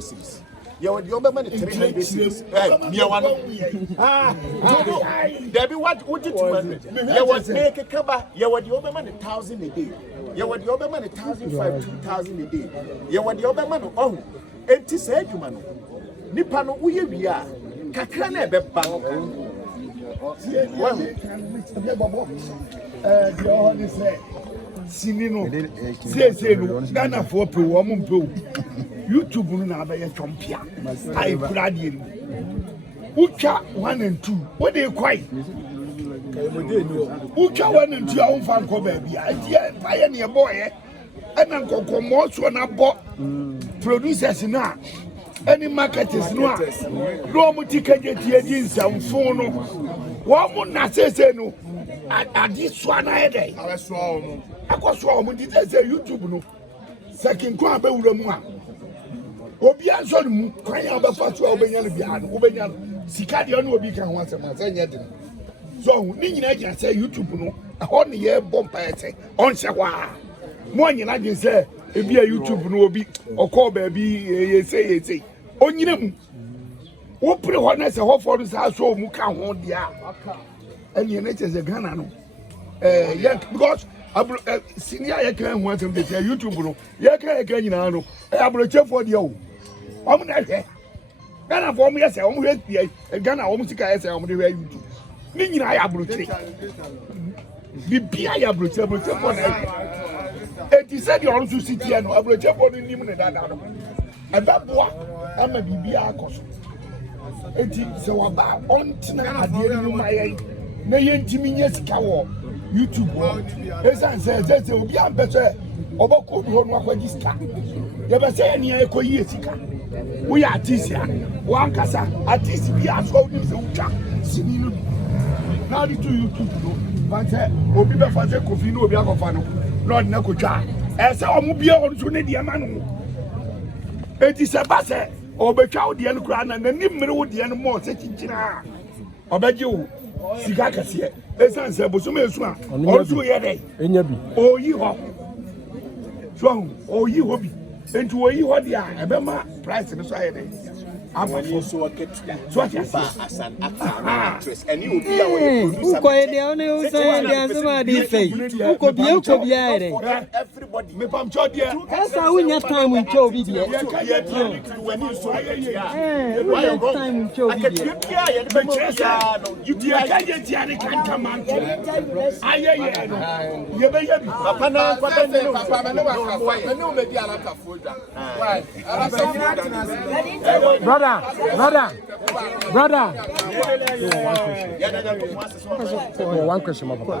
cities. You would your money 300 cities. Near one. Debbie, what would you do? You would make a cover. You would your money 1,000 a day. You would your money 1,500, 2,000 a day. You would your money oh, 80 cents, you man. Nipano, we are. Kakana be bank. Well, the other say, Sinino, say, Ghana for per woman, YouTube na be chompia. I glad you. Ucha 1 and 2. What they quite? Ucha 1 and 2 own fan ko baby. I pioneer boy. And Uncle Kumawood so na bought producers na. Any marketers no. No mutika get here some phone. One would not say no. At this one I day. I was wrong. Did I say YouTube no? Second crab will one. Obia so mu kwan aba fa so obenya no bia no obenya sikadia no obi kan ho asema sanya de so ni nyina gya say YouTube no ho ne ye bompa ete on hye kwa mo nyina gye say ebi a YouTube no obi okọ ba bi ye say onyina mu wo pre ho na say ho for no sa so mu kan ho dia eni na che say Ghana no yeah because senior ye kan ho asem de YouTube no ye kan nyina no abroche for dia o I'm not here. Ghana for me, yes, I'm here. Ghana, I'm sick. I say, I'm here. YouTube. Meaning, I have brutal. The beer, I have brutal. It is said you also sit here and have brutal for the name of that. And that boy, I'm a BBA cost. It is so about on Tina, the end of my eye. May intimidate cow. YouTube. As I said, that's a be better. Over could one what this car. Never say any echo years. We are Tisia, one casa, artist, we are holding the Ucha. Now the 2 YouTube, but Obiba Faze Kofino Biakofano, Lord Nakocha, as our Mubia on Sunedia Manu. It is a basse, or Bechow the Ancran and the Nimero the animal, setting China. Obejo, Sigakasia, Essence, Bosumesua, also Yade, oh, you hope. Strong, oh, you hobby. Into where you are, I remember price in the society. I'm also a cat. So what as an actress, and you will be away. Who quite the only who say somebody say, who could be everybody. Me pam chodia. That's how we have time with Joe video. When you saw it, we have time with Joe video. You can't come on. Brother. One question, my papa.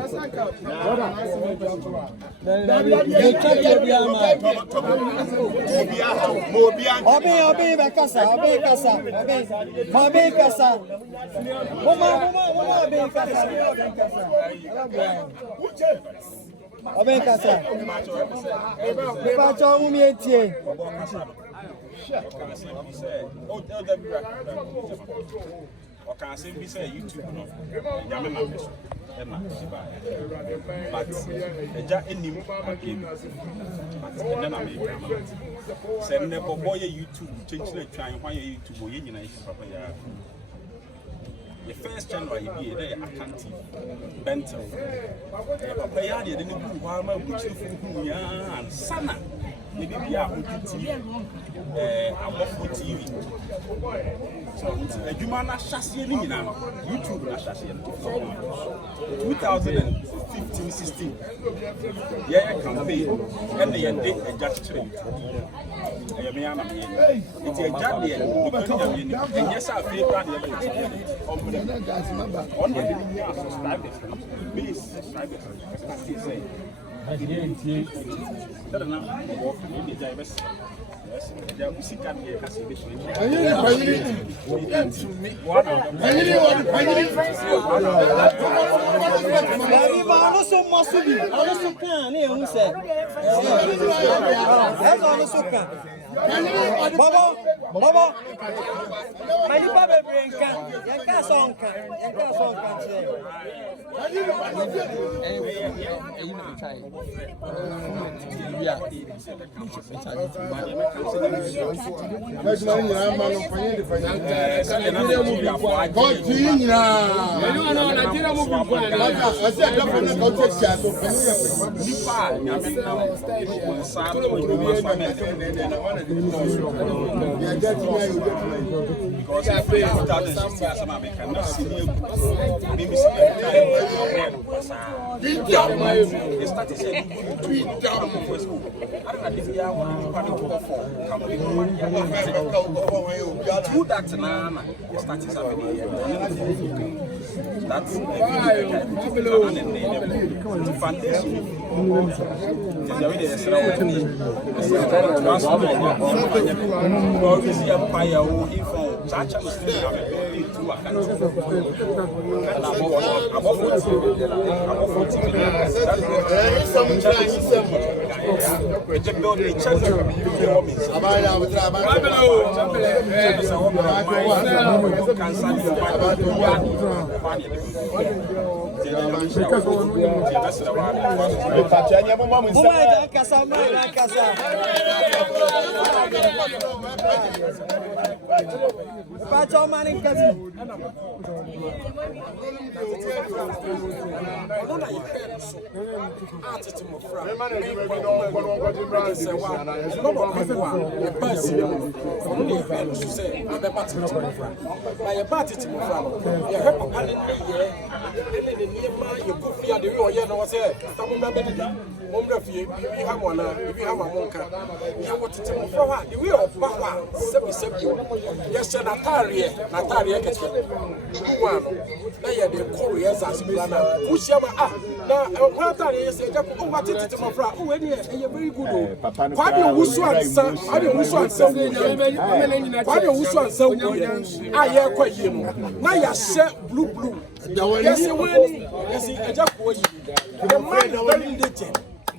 Or can I say YouTube? But any and then I send never boy YouTube, change the trying why YouTube or the first channel I be there, I can't Benton. Papa, I didn't know why my books and Sana. Maybe we are on TV. I'm off TV. So, a human chassis now. YouTube chassis 2015-16. Yeah, campaign. And they did a just trade. It's a job there. And yes, I feel that on the subscribers. Base subscribers. I didn't see that enough of the divers. Yes, there was a cat here. Baba, my papa brain can.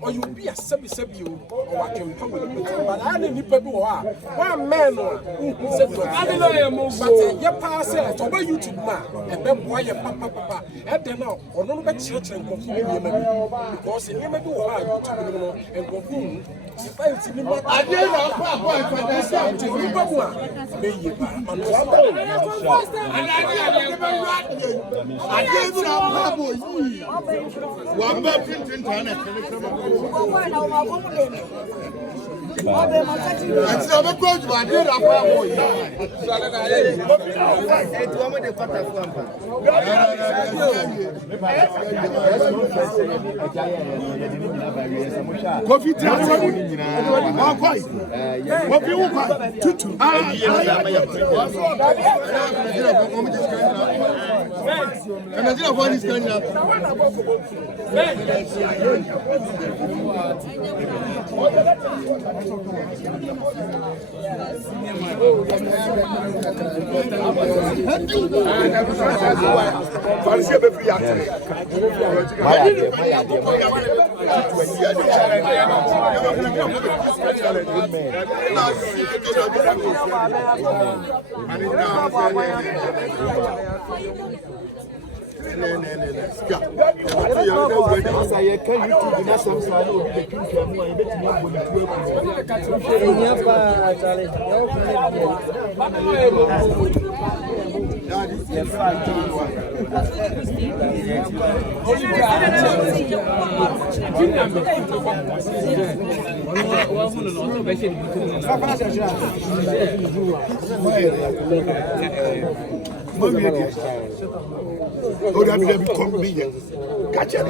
or you be a semi or I can come with it. But I didn't people are one man who said, I don't know, but your pass it over YouTube man, and then why your papa, and then now, or no better church and confirm because it never do hard and confirm. I didn't know oh, that will become millions. Catch it.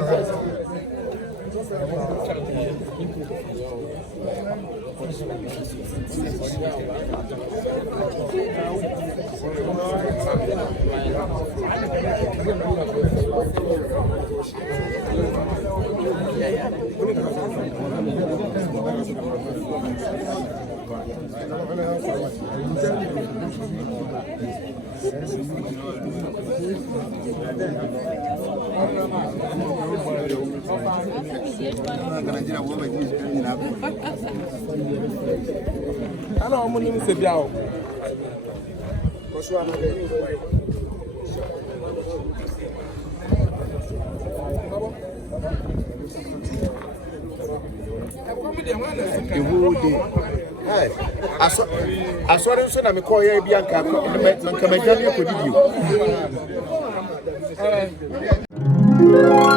I know how many I saw them so I'm calling Bianca and come and tell you.